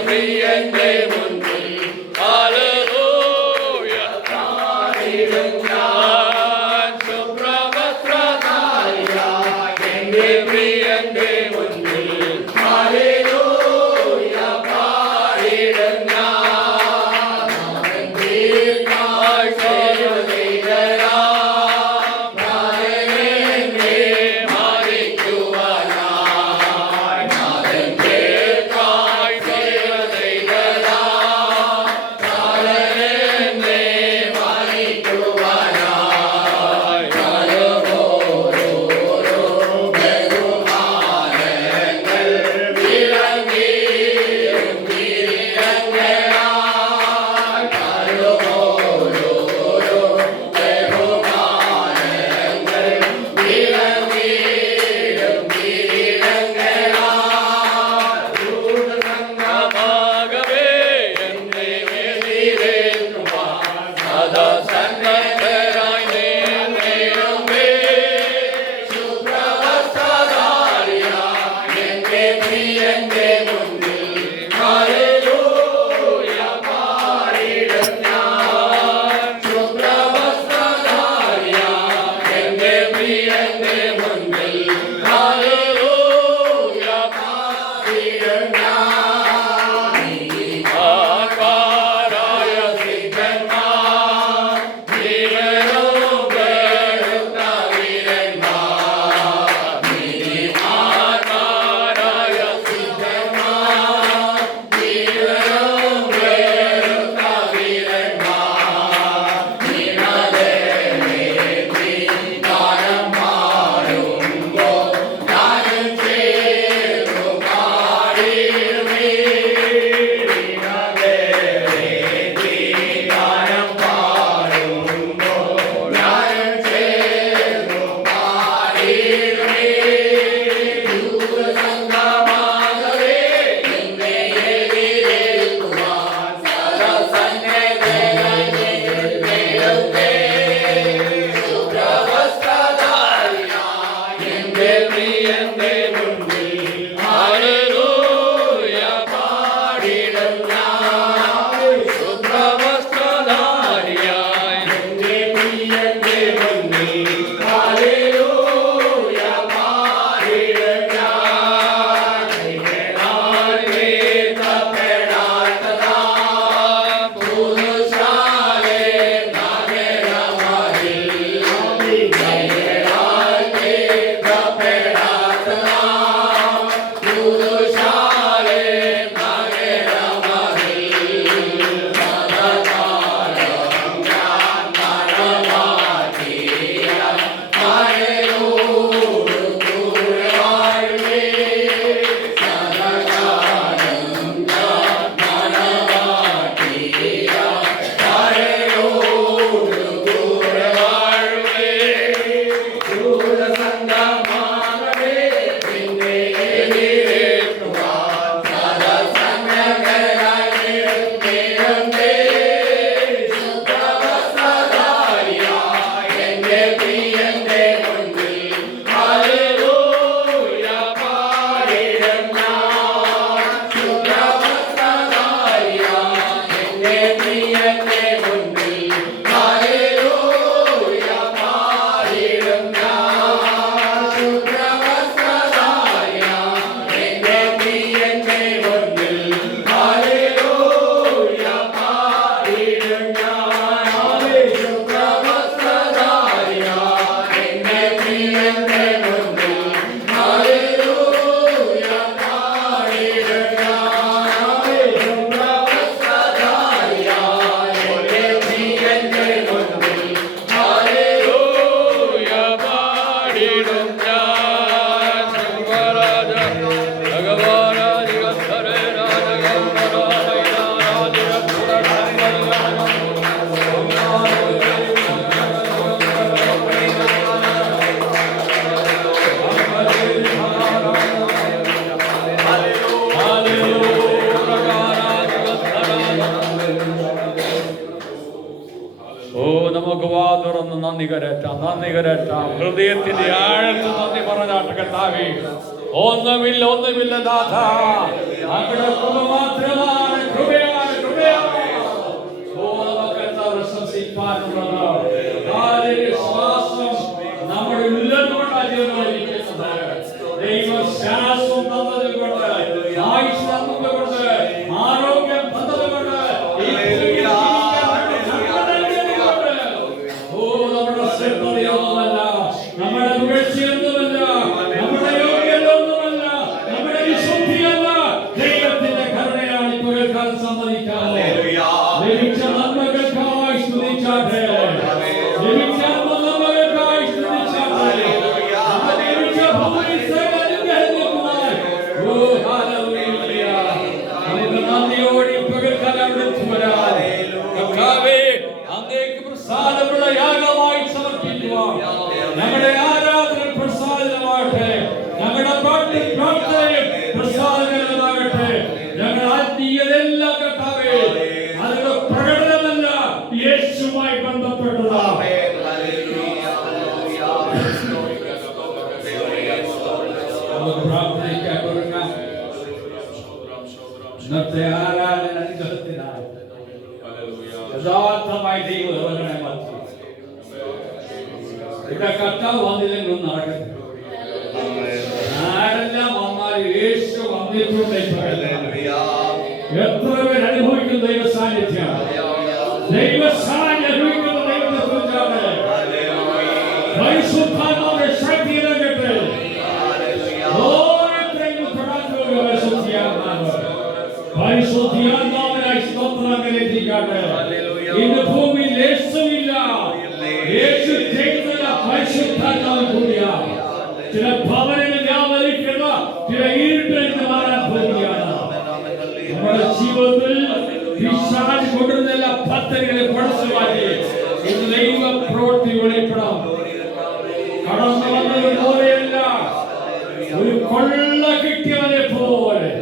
പ്രിയന്റെ മുന്നിൽ ഹല്ലേലൂയ പാടിടും ഞാൻ ശുഭ്രവസ്ത്രധാരിയായി എന്റെ പ്രിയന്റെ മുന്നിൽ ഹല്ലേലൂയ പാടിടും ഞാൻ ദീർഘായുസ്സോടെ നന്ദി കരറ്റാം ഹൃദയത്തിന്റെ ആഴത്ത് നന്ദി പറഞ്ഞാട്ട് കർത്താവേ ഒന്നുമില്ല നാഥ അങ്ങയുടെ കൃപ മാത്രമാണ് സമ്മതിക്കാമോ? ലഭിച്ച നന്മകൾക്കായി സ്തുതിച്ചാട്ടെ. ലഭിച്ച നന്മകൾക്കായി സ്തുതിച്ചാട്ടെ. ലഭിച്ച ഭൂമി സകല അനുഗ്രഹങ്ങൾക്കുമായി. ഓ ഹല്ലേലൂയ. നമുക്ക് നന്ദിയോടെ പകൽക്കാലം വിളിച്ചു വരാം. കർത്താവേ, അങ്ങേക്ക് പ്രസാദമുള്ള യാഗമായി സമർപ്പിക്കുവാൻ ഞങ്ങളുടെ ആരാധന പ്രസാദമാകട്ടെ. ഞങ്ങളുടെ പാട്ടും പ്രാർത്ഥനയും പ്രസാദകരമാകട്ടെ. ഞങ്ങളുടെ ആത്മീയതെല്ലാം കർത്താവേ അതിന്റെ പ്രകടനമല്ല യേശുവുമായി ബന്ധപ്പെട്ടതാണ്. നമുക്ക് പ്രാർത്ഥനയ്ക്കായി ഒരുങ്ങാം. ഇന്നത്തെ ആരാധന അനുഗ്രഹത്തിനായി യഥാർത്ഥമായി ദൈവങ്ങളെ മതി. ഇവിടെ കർത്താവ് വന്നില്ലെങ്കിൽ ഒന്നും നടക്കത്തില്ല. ആരെല്ലാം വന്നാലും യേശു വന്നിട്ടുണ്ട്. എത്ര പേർ അനുഭവിക്കുന്ന ദൈവ സാന്നിധ്യം, ദൈവ സാന്നിധ്യം അനുഭവിക്കുന്ന ദൈവത്തെ കുറിച്ചാണ്. പരിശുദ്ധാത്മാവിന്റെ ശക്തി ഇറങ്ങട്ടെ. ഓരോരുത്തരെയും തൊടാൻ പരിശുദ്ധാത്മാവിനായി സ്തോത്രം എത്തിക്കാട്ടെ. ഇന്ന് ഭൂമിയിൽ യേശുവില്ല. യേശു ചെയ്യുന്നില്ല, പരിശുദ്ധാത്മാവ് കൂടിയാണ്. ചില ഭവനങ്ങൾ വ്യാപരിക്കുന്ന ചില ഇരുട്ടിലേക്ക് മാറാൻ പോവുകയാണ്. നമ്മുടെ ജീവിതത്തിൽ പിശാച് കൊണ്ടുവരുന്ന എല്ലാ പദ്ധതികളെ പടച്ചുമാറ്റി ഇന്ന് ദൈവ പ്രവൃത്തി വെളിപ്പെടാം. കടന്നു വന്നത് പോലെയല്ല, ഒരു കൊള്ള കിട്ടിയവനെ പോലെ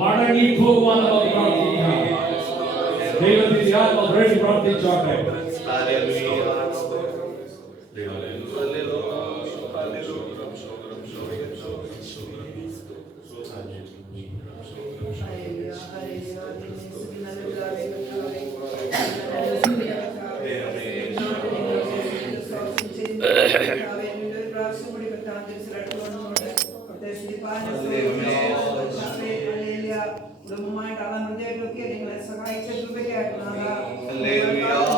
മടങ്ങിപ്പോകുവാൻ നമുക്ക് പ്രാർത്ഥിക്കാം. ദൈവത്തിന്റെ ആത്മാവ് വേണ്ടി പ്രാർത്ഥിച്ചോട്ടെ. കുടുംബമായിട്ട് അളന്നൊക്കെ നിങ്ങളെ സഹായിച്ച കൃപയ്ക്കായിട്ട്